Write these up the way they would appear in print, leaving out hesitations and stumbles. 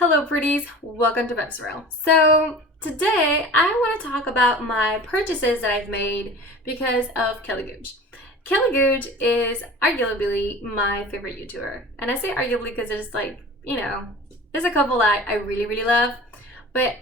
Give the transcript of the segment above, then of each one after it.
Hello pretties, welcome to Vepsarel. So today I want to talk about my purchases that I've made because of Kelly Gooch. Kelly Gooch is arguably my favorite YouTuber. And I say arguably because it's like, there's a couple that I really love. But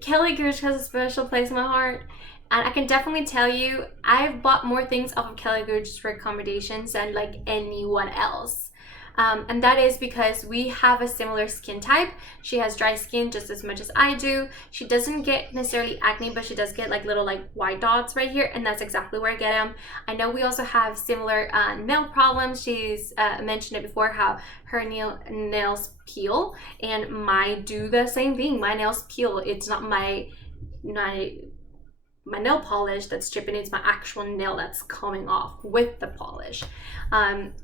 Kelly Gooch has a special place in my heart. And I can definitely tell you, I've bought more things off of Kelly Gooch's recommendations than like anyone else. And that is because we have a similar skin type. She has dry skin just as much as I do. She doesn't get necessarily acne, but she does get like little like white dots right here, and that's exactly where I get them. I know we also have similar nail problems. She's mentioned it before how her nails peel, and mine do the same thing. My nails peel. It's not my nail polish that's chipping, it's my actual nail that's coming off with the polish.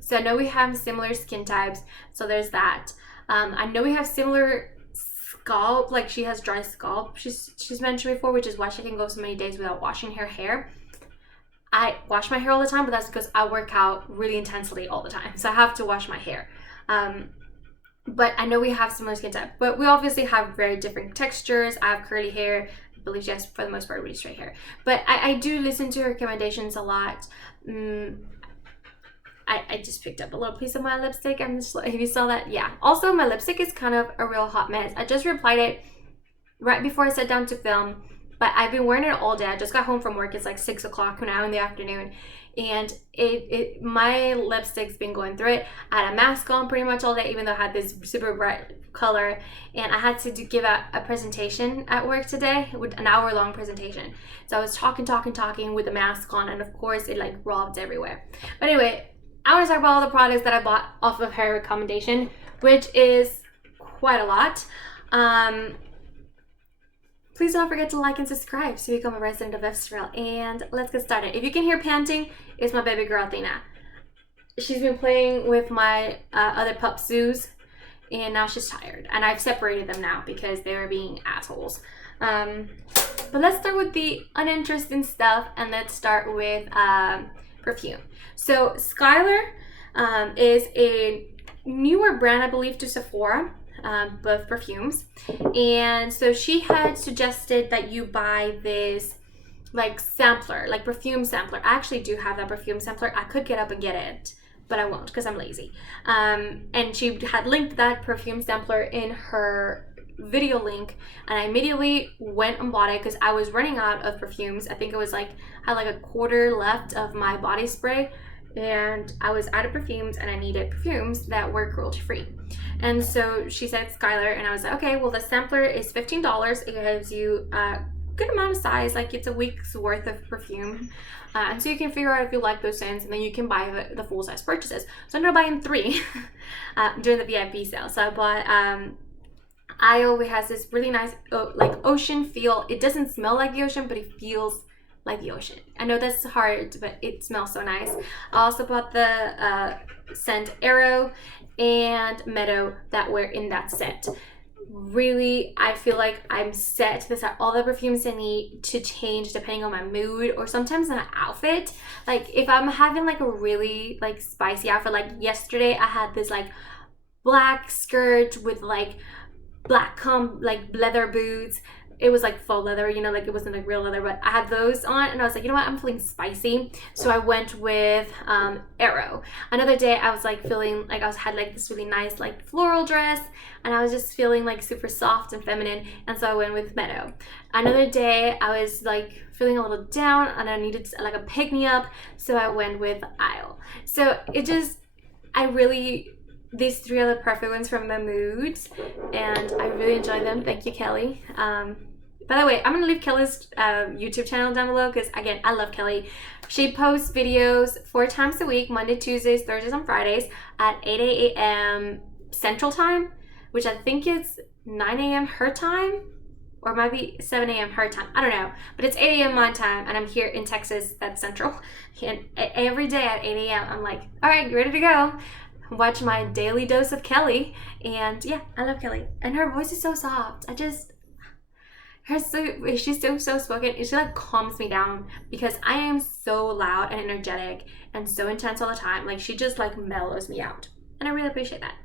So I know we have similar skin types, so there's that. I know we have similar scalp, like she has dry scalp, she's mentioned before, which is why she can go so many days without washing her hair. I wash my hair all the time, but that's because I work out really intensely all the time, so I have to wash my hair. But I know we have similar skin type, but we obviously have very different textures. I have curly hair. I believe she has, for the most part, really straight hair. But I do listen to her recommendations a lot. I just picked up a little piece of my lipstick. I'm just, if you saw that, yeah. Also, my lipstick is kind of a real hot mess. I just replied it right before I sat down to film, but I've been wearing it all day. I just got home from work. It's like 6 o'clock now in the afternoon, and my lipstick's been going through it. I had a mask on pretty much all day, even though I had this super bright color, and I had to give out a presentation at work today, with an hour-long presentation. So I was talking with the mask on, and of course it like robbed everywhere. But anyway, I want to talk about all the products that I bought off of her recommendation, which is quite a lot. Please don't forget to like and subscribe to become a resident of Vepsarel, and let's get started. If you can hear panting, it's my baby girl Athena. She's been playing with my other pup zoos, and now she's tired, and I've separated them now because they were being assholes. But let's start with the uninteresting stuff, and let's start with perfume. So Skylar is a newer brand, I believe, to Sephora, both perfumes, and so she had suggested that you buy this like sampler, like perfume sampler. I actually do have that perfume sampler. I could get up and get it, but I won't because I'm lazy. And she had linked that perfume sampler in her video link, and I immediately went and bought it because I was running out of perfumes. I think it was like, I had like a quarter left of my body spray, and I was out of perfumes, and I needed perfumes that were cruelty free. And so she said Skylar, and I was like, okay, well the sampler is $15. It gives you a good amount of size, like it's a week's worth of perfume. And so you can figure out if you like those scents, and then you can buy the full size purchases. So I ended up buying 3 during the VIP sale. So I bought Io. It has this really nice like ocean feel. It doesn't smell like the ocean, but it feels like the ocean. I know that's hard, but it smells so nice. I also bought the scent Arrow and Meadow that were in that set. Really, I feel like I'm set. These are all the perfumes I need to change depending on my mood, or sometimes an outfit. Like if I'm having like a really like spicy outfit, like yesterday I had this like black skirt with like black like leather boots. It was like faux leather, like it wasn't like real leather, but I had those on, and I was like, you know what, I'm feeling spicy, so I went with Arrow. Another day I was like feeling like had like this really nice like floral dress, and I was just feeling like super soft and feminine, and so I went with Meadow. Another day I was like feeling a little down, and I needed like a pick-me-up, so I went with Isle. So these 3 are the perfect ones for my moods, and I really enjoy them. Thank you, Kelly. By the way, I'm going to leave Kelly's YouTube channel down below because, again, I love Kelly. She posts videos 4 times a week, Monday, Tuesdays, Thursdays, and Fridays at 8 a.m. Central Time, which I think is 9 a.m. her time, or might be 7 a.m. her time. I don't know. But it's 8 a.m. my time, and I'm here in Texas. That's Central. And every day at 8 a.m., I'm like, all right, ready to go. Watch my daily dose of Kelly, and yeah, I love Kelly, and her voice is so soft. She's so spoken, and she like calms me down because I am so loud and energetic and so intense all the time. Like she just like mellows me out, and I really appreciate that.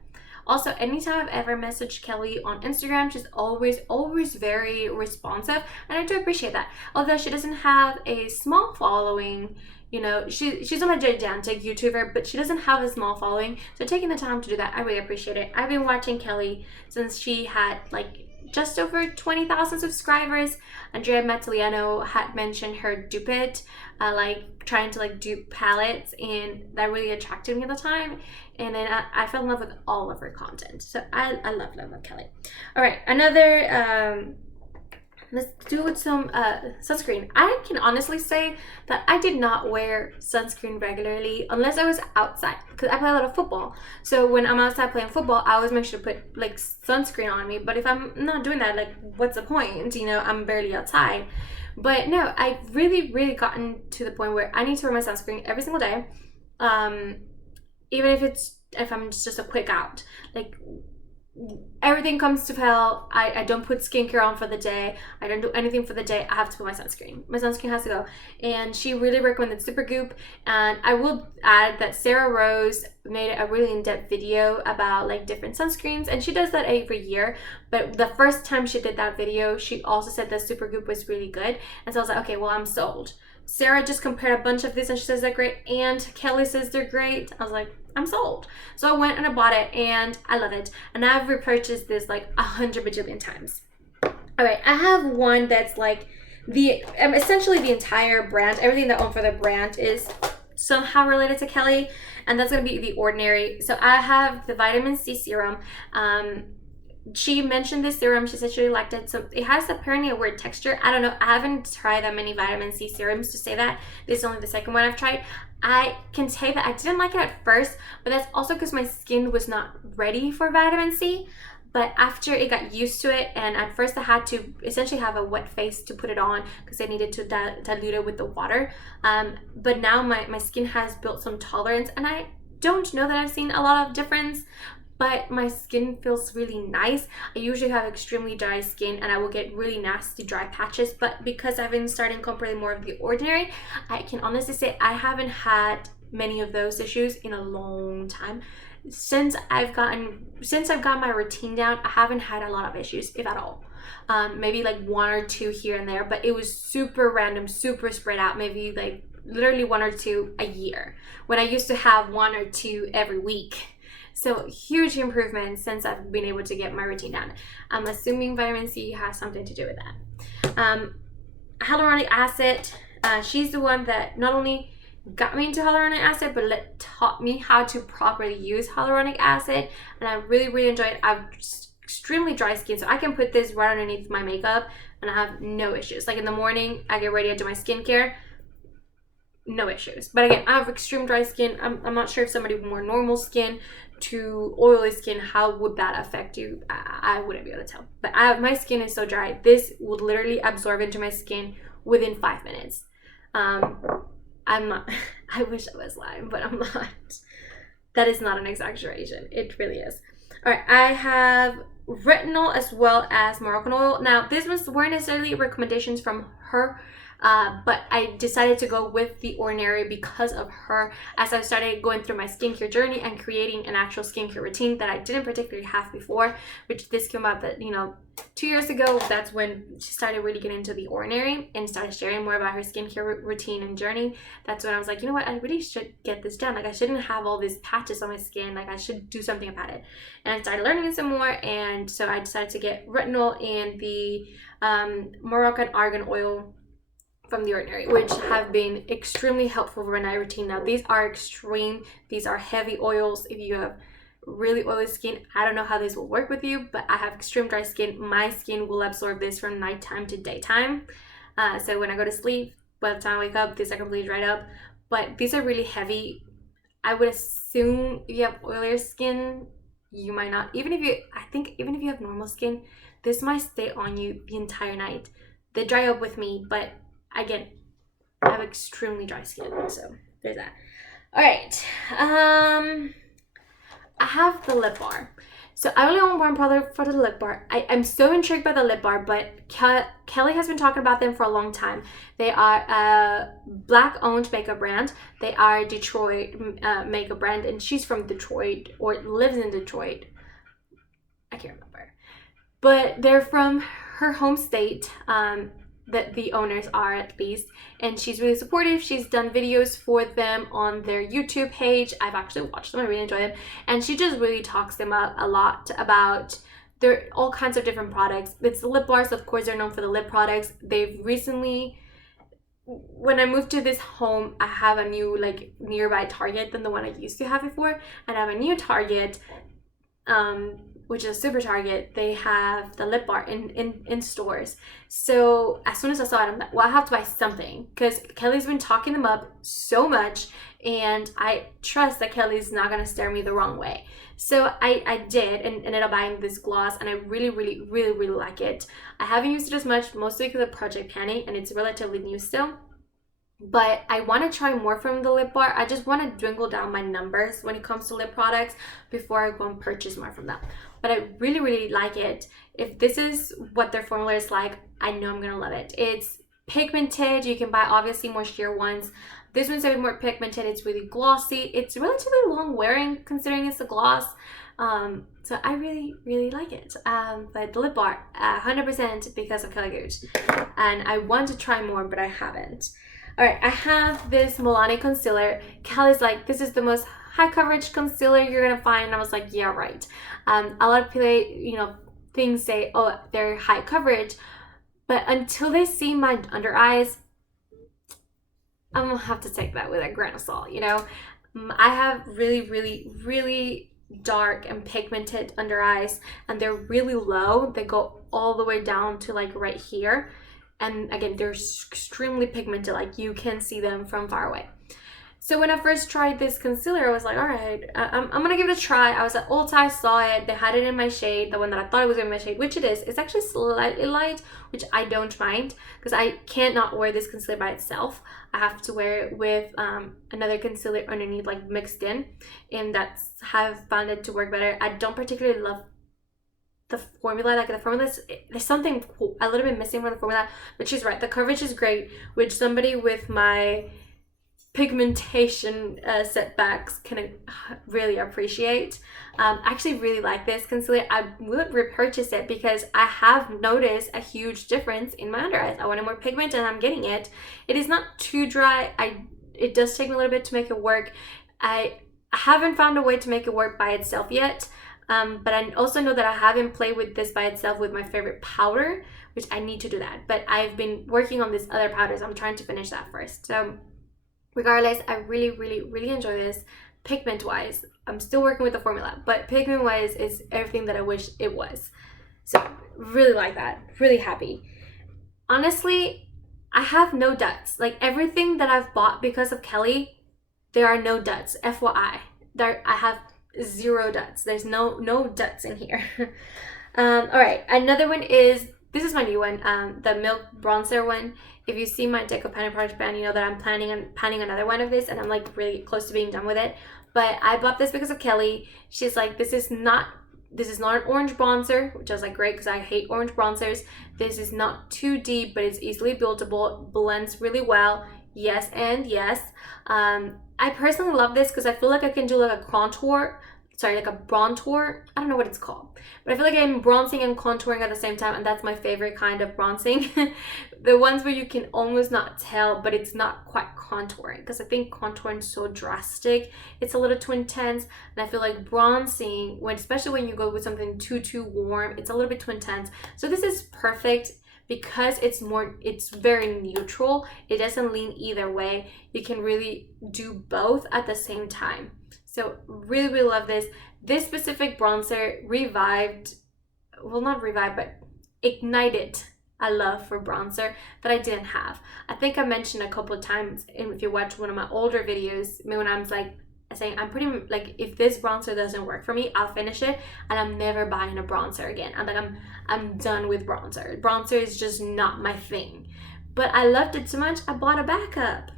Also, anytime I've ever messaged Kelly on Instagram, she's always very responsive, and I do appreciate that. Although she doesn't have a small following, you know, she's not a gigantic YouTuber, but she doesn't have a small following, so taking the time to do that, I really appreciate it. I've been watching Kelly since she had like just over 20,000 subscribers. Andrea Matteliano had mentioned her dupe it, like trying to like dupe palettes, and that really attracted me at the time. And then I fell in love with all of her content. So I love Kelly. All right, another let's do with some sunscreen. I can honestly say that I did not wear sunscreen regularly unless I was outside, because I play a lot of football. So when I'm outside playing football, I always make sure to put like sunscreen on me. But if I'm not doing that, like what's the point? You know, I'm barely outside. But no, I've really gotten to the point where I need to wear my sunscreen every single day. Even if I'm just a quick out. Like everything comes to hell, I don't put skincare on for the day. I don't do anything for the day. I have to put my sunscreen. My sunscreen has to go. And she really recommended Supergoop. And I will add that Sarah Rose made a really in-depth video about like different sunscreens, and she does that every year. But the first time she did that video, she also said that Supergoop was really good. And so I was like, okay, well, I'm sold. Sarah just compared a bunch of these and she says they're great, and Kelly says they're great. I was like, I'm sold. So I went and I bought it, and I love it. And I've repurchased this like 100 bajillion times. All right, I have one that's like essentially the entire brand. Everything that I own for the brand is somehow related to Kelly, and that's gonna be The Ordinary. So I have the vitamin C serum. She mentioned this serum. She said she really liked it. So it has apparently a weird texture. I don't know. I haven't tried that many vitamin C serums to say that. This is only the second one I've tried. I can say that I didn't like it at first, but that's also because my skin was not ready for vitamin C. But after it got used to it, and at first I had to essentially have a wet face to put it on because I needed to dilute it with the water. But now my skin has built some tolerance, and I don't know that I've seen a lot of difference, but my skin feels really nice. I usually have extremely dry skin, and I will get really nasty dry patches, but because I've been starting incorporating more of The Ordinary, I can honestly say I haven't had many of those issues in a long time. Since I've gotten my routine down, I haven't had a lot of issues, if at all. Maybe like one or two here and there, but it was super random, super spread out, maybe like literally one or two a year, when I used to have one or two every week. So huge improvement since I've been able to get my routine down. I'm assuming vitamin C has something to do with that. Hyaluronic acid, she's the one that not only got me into hyaluronic acid, but taught me how to properly use hyaluronic acid, and I really enjoy it. I've extremely dry skin, so I can put this right underneath my makeup and I have no issues. Like in the morning, I get ready to do my skincare, no issues. But again, I have extreme dry skin. I'm not sure if somebody with more normal skin to oily skin, how would that affect you? I wouldn't be able to tell. But my skin is so dry, this would literally absorb into my skin within 5 minutes. I'm not, I wish I was lying, but I'm not. That is not an exaggeration. It really is. All right, I have retinol as well as Moroccan oil. Now, these weren't necessarily recommendations from her, but I decided to go with The Ordinary because of her, as I started going through my skincare journey and creating an actual skincare routine that I didn't particularly have before, which this came out that, 2 years ago. That's when she started really getting into The Ordinary and started sharing more about her skincare routine and journey. That's when I was like, you know what, I really should get this done. Like, I shouldn't have all these patches on my skin. Like, I should do something about it. And I started learning some more, and so I decided to get retinol and the Moroccan argan oil from The Ordinary, which have been extremely helpful for my night routine. Now, these are extreme. These are heavy oils. If you have really oily skin, I don't know how this will work with you, but I have extreme dry skin. My skin will absorb this from nighttime to daytime. So when I go to sleep, by the time I wake up, these are completely dried up. But these are really heavy. I would assume if you have oilier skin, you might not. I think even if you have normal skin, this might stay on you the entire night. They dry up with me, but again, I have extremely dry skin, so there's that. All right, I have the lip bar. So I only own one product for the lip bar. I'm so intrigued by the lip bar, but Kelly has been talking about them for a long time. They are a Black-owned makeup brand. They are a Detroit makeup brand, and she's from Detroit, or lives in Detroit. I can't remember. But they're from her home state, that the owners are at least, and she's really supportive. She's done videos for them on their YouTube page. I've actually watched them, I really enjoy them, and she just really talks them up a lot about their all kinds of different products. It's the lip bars, of course, they're known for the lip products. They've recently, when I moved to this home, I have a new like nearby Target than the one I used to have before, and I have a new Target, which is a super Target. They have the lip bar in stores. So as soon as I saw it, I'm like, well, I have to buy something, because Kelly's been talking them up so much, and I trust that Kelly's not gonna stare me the wrong way. So I did, and ended up buying this gloss, and I really like it. I haven't used it as much, mostly because of Project Panic, and it's relatively new still. But I want to try more from the lip bar. I just want to dwindle down my numbers when it comes to lip products before I go and purchase more from them. But I really like it. If this is what their formula is like, I know I'm gonna love it. It's pigmented. You can buy obviously more sheer ones. This one's a bit more pigmented. It's really glossy. It's relatively long wearing considering it's a gloss. So I really like it. But the lip bar, 100% because of Kelly Gooch. And I want to try more, but I haven't. Alright, I have this Milani Concealer. Kelly's like, this is the most high coverage concealer you're gonna find. And I was like, yeah, right. A lot of people, things say, oh, they're high coverage. But until they see my under eyes, I'm gonna have to take that with a grain of salt, I have really dark and pigmented under eyes, and they're really low. They go all the way down to like right here. And again, they're extremely pigmented, like you can see them from far away. So when I first tried this concealer, I was like, all right, I'm gonna give it a try. I was at Ulta, saw it, they had it in my shade, the one that I thought it was in my shade, which it is. It's actually slightly light, which I don't mind, because I can't not wear this concealer by itself. I have to wear it with another concealer underneath, like mixed in, and that's how I've found it to work better. I don't particularly love the formula, like the formula, there's something a little bit missing from the formula, but she's right, the coverage is great, which somebody with my pigmentation setbacks can really appreciate. I actually really like this concealer. I would repurchase it because I have noticed a huge difference in my under eyes. I wanted more pigment and I'm getting it. It is not too dry. It does take me a little bit to make it work. I haven't found a way to make it work by itself yet. But I also know that I haven't played with this by itself with my favorite powder, which I need to do that. But I've been working on these other powders. I'm trying to finish that first. So regardless, I really enjoy this. Pigment wise, I'm still working with the formula, but pigment wise is everything that I wish it was. So really like that. Really happy. Honestly, I have no duds. Like everything that I've bought because of Kelly, there are no duds. FYI. I have 0 duds. There's no duds in here. All right, another one is, this is my new one, the Milk Bronzer one. If you see my Deco Pan Project Pan, you know that I'm planning another one of this, and I'm like really close to being done with it. But I bought this because of Kelly. She's like, this is not an orange bronzer, which I was like, great, because I hate orange bronzers. This is not too deep, but it's easily buildable, blends really well. Yes and yes. I personally love this because I feel like I can do like a contour, like a bronzer. I don't know what it's called, but I feel like I'm bronzing and contouring at the same time, and that's my favorite kind of bronzing. The ones where you can almost not tell, but it's not quite contouring, because I think contouring is so drastic, it's a little too intense, and I feel like bronzing, especially when you go with something too warm, it's a little bit too intense. So this is perfect because it's very neutral. It doesn't lean either way. You can really do both at the same time. So really love this. This specific bronzer but ignited a love for bronzer that I didn't have. I think I mentioned a couple of times, if you watch one of my older videos, when I was like saying, I'm pretty like, if this bronzer doesn't work for me, I'll finish it and I'm never buying a bronzer again. I'm done with bronzer. Bronzer is just not my thing. But I loved it so much, I bought a backup.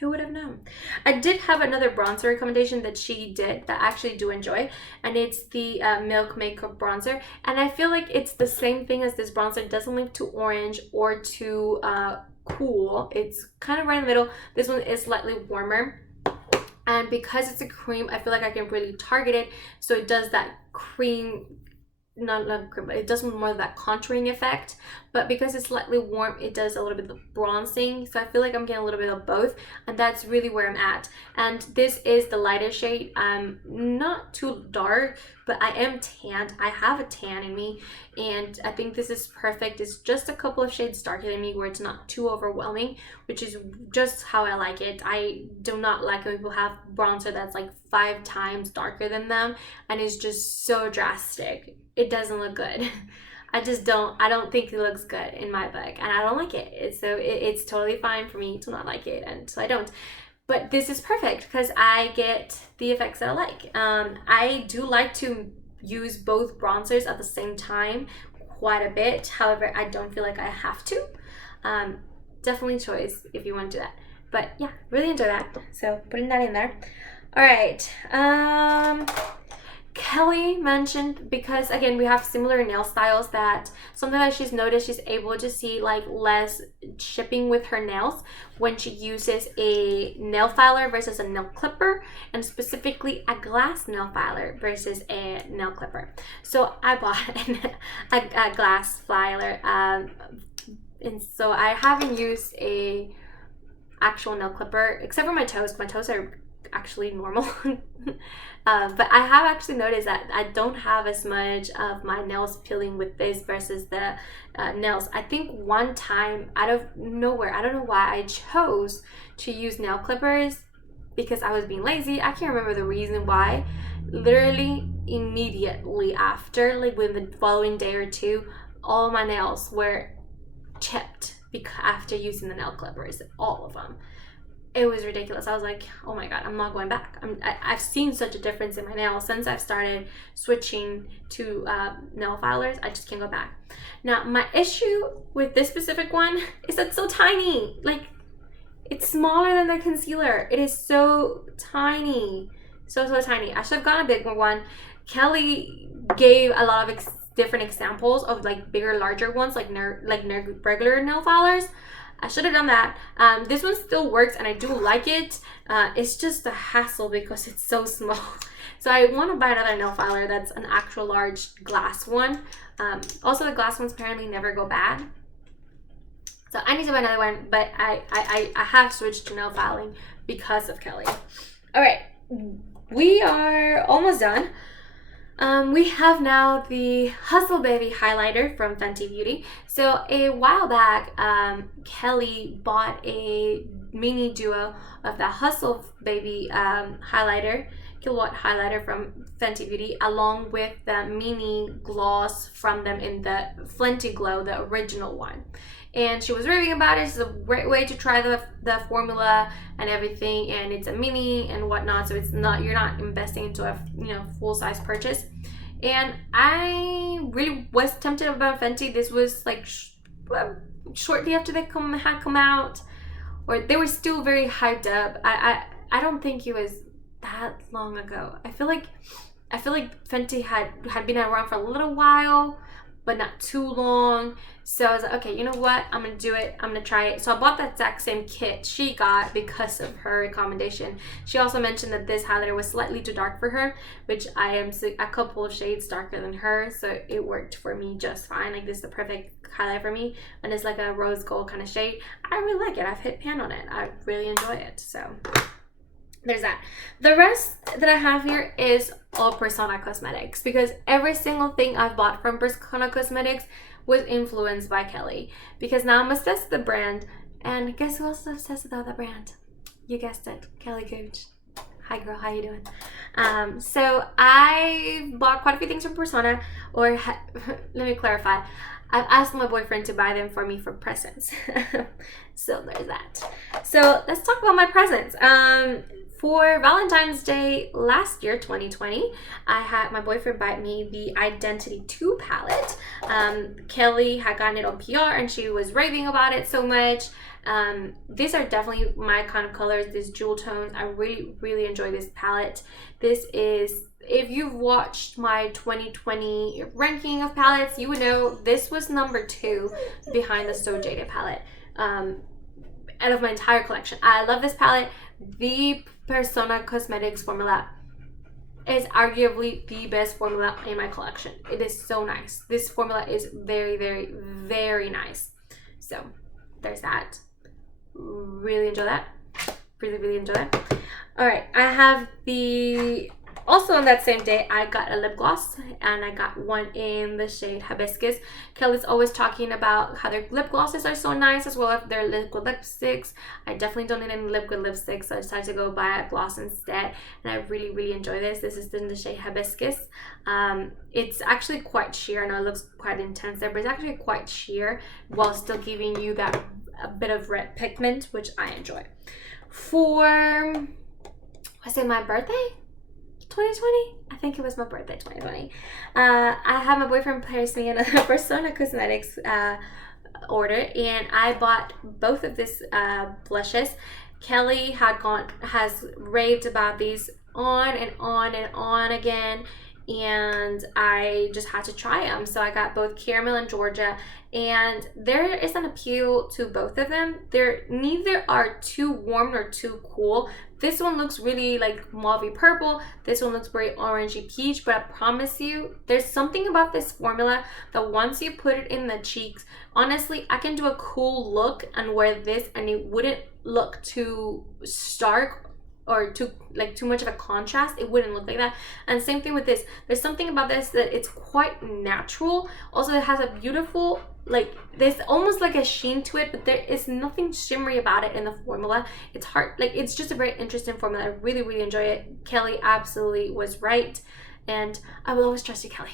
Who would have known? I did have another bronzer recommendation that she did that I actually do enjoy, and it's the Milk Makeup Bronzer. And I feel like it's the same thing as this bronzer. It doesn't lean too orange or too cool. It's kind of right in the middle. This one is slightly warmer. And because it's a cream, I feel like I can really target it, so it does that cream, not cream, but it does more of that contouring effect. But because it's slightly warm, it does a little bit of bronzing, so I feel like I'm getting a little bit of both, and that's really where I'm at. And this is the lighter shade. Not too dark, but I am tanned. I have a tan in me, and I think this is perfect. It's just a couple of shades darker than me, where it's not too overwhelming, which is just how I like it. I do not like when people have bronzer that's like 5 times darker than them, and it's just so drastic. It doesn't look good. I don't think it looks good in my book, and I don't like it. It's totally fine for me to not like it, and so I don't. But this is perfect because I get the effects that I like. I do like to use both bronzers at the same time quite a bit. However, I don't feel like I have to. Definitely choice if you want to do that. But yeah, really enjoy that. So putting that in there. All right. Kelly mentioned, because again we have similar nail styles, that something that she's noticed, she's able to see like less chipping with her nails when she uses a nail filer versus a nail clipper, and specifically a glass nail filer versus a nail clipper. So I bought a glass filer, and so I haven't used a actual nail clipper except for my toes. My toes are actually normal. But I have actually noticed that I don't have as much of my nails peeling with this versus the nails. I think one time out of nowhere, I don't know why I chose to use nail clippers, because I was being lazy. I can't remember the reason why. Literally immediately after, like within the following day or two, all my nails were chipped after using the nail clippers, all of them. It was ridiculous. I was like, oh my god, I'm not going back. I've seen such a difference in my nails since I've started switching to nail filers. I just can't go back. Now, my issue with this specific one is that it's so tiny. Like, it's smaller than the concealer. It is so tiny. So tiny. I should have gotten a bigger one. Kelly gave a lot of different examples of like bigger, larger ones, like regular nail filers. I should have done that. This one still works and I do like it. It's just a hassle because it's so small. So I want to buy another nail filer that's an actual large glass one. Also, the glass ones apparently never go bad. So I need to buy another one, but I have switched to nail filing because of Kelly. All right, we are almost done. We have now the Hustle Baby highlighter from Fenty Beauty. So a while back, Kelly bought a mini duo of the Hustle Baby highlighter, kilowatt highlighter from Fenty Beauty, along with the mini gloss from them in the Fenty Glow, the original one. And she was raving about it. It's a great way to try the formula and everything, and it's a mini and whatnot, so it's not, you're not investing into a full-size purchase. And I really was tempted about Fenty. This was like shortly after they had come out, or they were still very hyped up. I don't think it was that long ago. I feel like Fenty had been around for a little while, but not too long. So I was like, okay, you know what? I'm gonna do it. I'm gonna try it. So I bought that exact same kit she got because of her recommendation. She also mentioned that this highlighter was slightly too dark for her, which I am a couple of shades darker than her, so it worked for me just fine. Like, this is the perfect highlight for me, and it's like a rose gold kind of shade. I really like it. I've hit pan on it. I really enjoy it. So there's that. The rest that I have here is all Persona Cosmetics, because every single thing I've bought from Persona Cosmetics was influenced by Kelly, because now I'm obsessed with the brand. And guess who else is obsessed with the brand? You guessed it, Kelly Gooch. Hi girl, how you doing? So I bought quite a few things from Persona, or let me clarify, I've asked my boyfriend to buy them for me for presents. So there's that. So let's talk about my presents. For Valentine's Day last year, 2020, I had my boyfriend buy me the Identity 2 palette. Kelly had gotten it on PR and she was raving about it so much. These are definitely my kind of colors, these jewel tones. I really, really enjoy this palette. This is, if you've watched my 2020 ranking of palettes, you would know this was number 2 behind the So Jaded palette. Out of my entire collection. I love this palette. the Persona Cosmetics formula is arguably the best formula in my collection. It is so nice. This formula is very, very, very nice. So there's that. Really enjoy that. Really, really enjoy that. All right, I have the, also on that same day, I got a lip gloss, and I got one in the shade Hibiscus. Kelly's always talking about how their lip glosses are so nice, as well as their liquid lipsticks. I definitely don't need any liquid lipsticks, so I decided to go buy a gloss instead, and I really, really enjoy this. This is in the shade Hibiscus. It's actually quite sheer. I know it looks quite intense there, but it's actually quite sheer while still giving you that a bit of red pigment, which I enjoy. For, was it my birthday? 2020? I think it was my birthday, 2020. I had my boyfriend place me in a Persona Cosmetics order, and I bought both of these blushes. Kelly has raved about these on and on and on again, and I just had to try them. So I got both Caramel and Georgia, and there is an appeal to both of them. Neither are too warm nor too cool. This one looks really like mauvey purple. This one looks very orangey peach, but I promise you, there's something about this formula that once you put it in the cheeks, honestly, I can do a cool look and wear this and it wouldn't look too stark or too much of a contrast. It wouldn't look like that. And same thing with this. There's something about this that it's quite natural. Also, it has a beautiful, there's almost like a sheen to it, but there is nothing shimmery about it in the formula. It's hard, it's just a very interesting formula. I really, really enjoy it. Kelly absolutely was right, and I will always trust you, Kelly,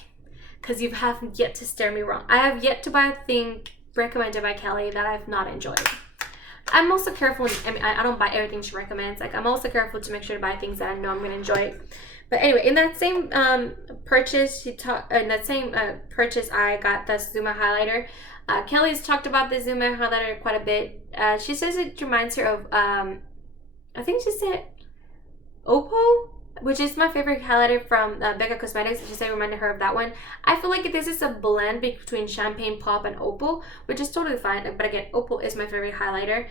because you have yet to steer me wrong. I have yet to buy a thing recommended by Kelly that I've not enjoyed. I'm also careful. I mean, I don't buy everything she recommends. I'm also careful to make sure to buy things that I know I'm going to enjoy. But anyway, in that same purchase, I got the Zuma Highlighter. Kelly's talked about the Zuma Highlighter quite a bit. She says it reminds her of, I think she said Opal, which is my favorite highlighter from Becca Cosmetics. She said it reminded her of that one. I feel like this is a blend between Champagne Pop and Opal, which is totally fine. But again, Opal is my favorite highlighter.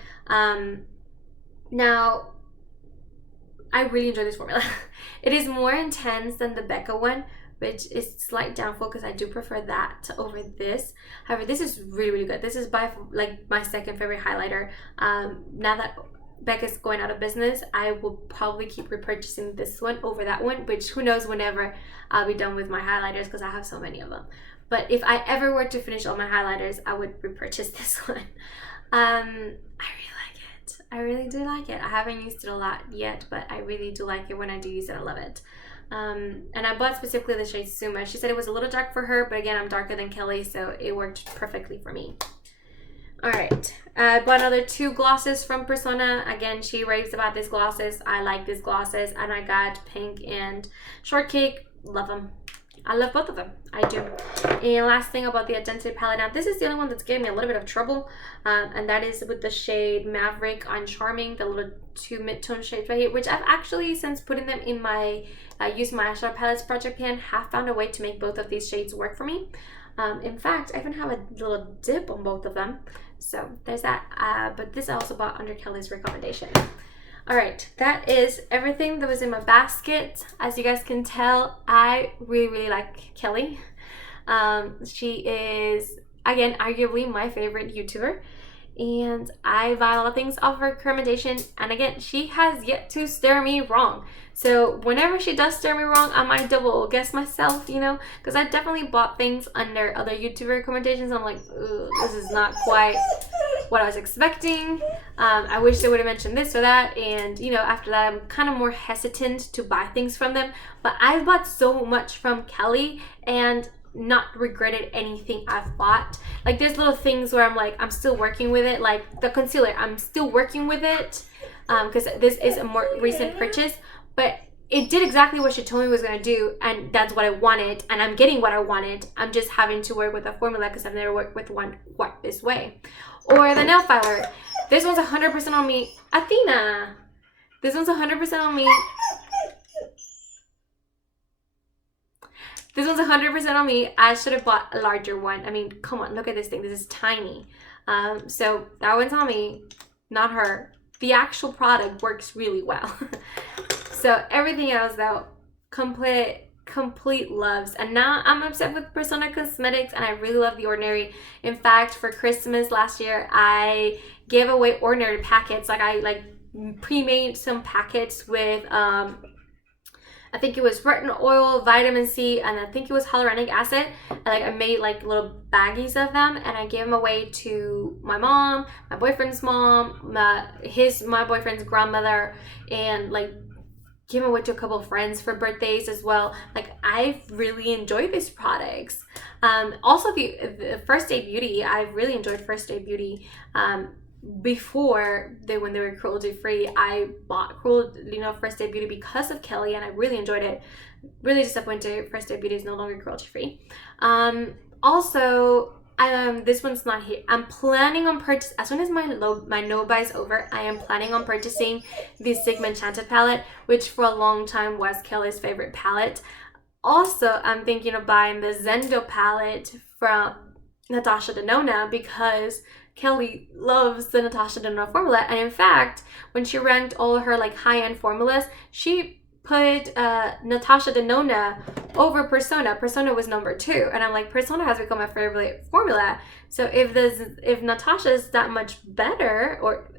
Now, I really enjoy this formula. It is more intense than the Becca one, which is slight downfall because I do prefer that over this. However, this is really, really good. This is by my second favorite highlighter. Now that Becca's going out of business, I will probably keep repurchasing this one over that one, which who knows whenever I'll be done with my highlighters because I have so many of them. But if I ever were to finish all my highlighters, I would repurchase this one. I really like it. I really do like it. I haven't used it a lot yet, but I really do like it. When I do use it, I love it. And I bought specifically the shade Zuma. She said it was a little dark for her, but again, I'm darker than Kelly, so it worked perfectly for me. Alright, I bought another 2 glosses from Persona. Again, she raves about these glosses. I like these glosses, and I got Pink and Shortcake. Love them. I love both of them. I do. And last thing about the Untitled palette. Now, this is the only one that's giving me a little bit of trouble, and that is with the shade Maverick on Charming, the little 2 mid-tone shades right here, which I've actually, since putting them in my Use My Eyeshadow Palettes project pan, have found a way to make both of these shades work for me. In fact, I even have a little dip on both of them. So there's that. But this I also bought under Kelly's recommendation. Alright, that is everything that was in my basket. As you guys can tell, I really, really like Kelly. She is, again, arguably my favorite YouTuber. And I buy a lot of things off of her recommendation. And again, she has yet to steer me wrong. So whenever she does steer me wrong, I might double guess myself, because I definitely bought things under other YouTuber recommendations. I'm like, this is not quite what I was expecting. I wish they would have mentioned this or that. And, after that, I'm kind of more hesitant to buy things from them. But I've bought so much from Kelly and not regretted anything I've bought. There's little things where I'm like, I'm still working with it. Like the concealer, I'm still working with it because this is a more recent purchase. But it did exactly what she told me it was going to do, and that's what I wanted, and I'm getting what I wanted. I'm just having to work with a formula because I've never worked with one quite this way. Or the nail filer. This one's 100% on me. Athena! This one's 100% on me. This one's 100% on me. I should have bought a larger one. I mean, come on, look at this thing. This is tiny. So that one's on me, not her. the actual product works really well. So everything else though, complete loves. And now I'm obsessed with Persona Cosmetics, and I really love The Ordinary. In fact, for Christmas last year, I gave away Ordinary packets. Like I pre-made some packets with I think it was retinol oil, vitamin C, and I think it was hyaluronic acid. And I made like little baggies of them, and I gave them away to my mom, my boyfriend's mom, my boyfriend's grandmother, and like gave them away to a couple of friends for birthdays as well. Like, I've really enjoyed these products. Also the First Aid Beauty, I really enjoyed First Aid Beauty. Before when they were cruelty free, I bought First Aid Beauty because of Kelly, and I really enjoyed it. Really disappointed First Aid Beauty is no longer cruelty free. Also, this one's not here. I'm planning on purchasing, as soon as my no buy is over, I am planning on purchasing the Sigma Enchanted palette, which for a long time was Kelly's favorite palette. Also, I'm thinking of buying the Zendo palette from Natasha Denona because Kelly loves the Natasha Denona formula. And in fact, when she ranked all of her like high-end formulas, she put Natasha Denona over Persona. Persona was number 2, and I'm like, Persona has become my favorite formula. So if Natasha's that much better, or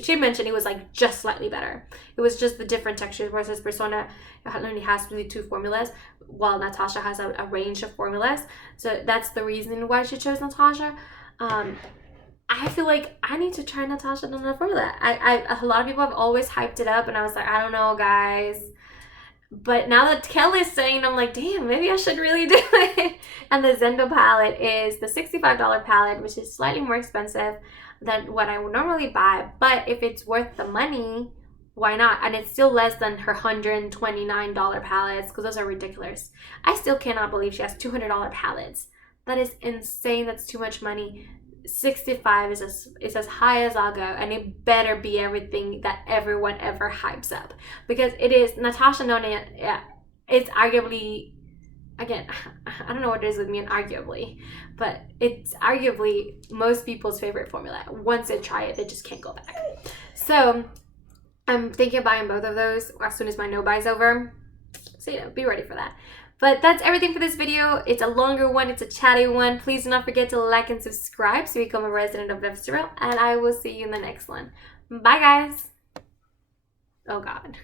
she mentioned it was like just slightly better. It was just the different textures, versus Persona only has really 2 formulas, while Natasha has a range of formulas. So that's the reason why she chose Natasha. I feel like I need to try Natasha Denona formula. A lot of people have always hyped it up, and I was like, I don't know, guys. But now that Kelly's saying, I'm like, damn, maybe I should really do it. And the Zendo palette is the $65 palette, which is slightly more expensive than what I would normally buy. But if it's worth the money, why not? And it's still less than her $129 palettes, because those are ridiculous. I still cannot believe she has $200 palettes. That is insane. That's too much money. 65 is as high as I'll go, and it better be everything that everyone ever hypes up, because it is Natasha Denona. Yeah, it's arguably, again, I don't know what it is with me and arguably, but it's arguably most people's favorite formula. Once they try it, they just can't go back. So I'm thinking of buying both of those as soon as my no buy's over. So be ready for that. But that's everything for this video. It's a longer one. It's a chatty one. Please do not forget to like and subscribe so you become a resident of Vivstral. And I will see you in the next one. Bye, guys. Oh, God.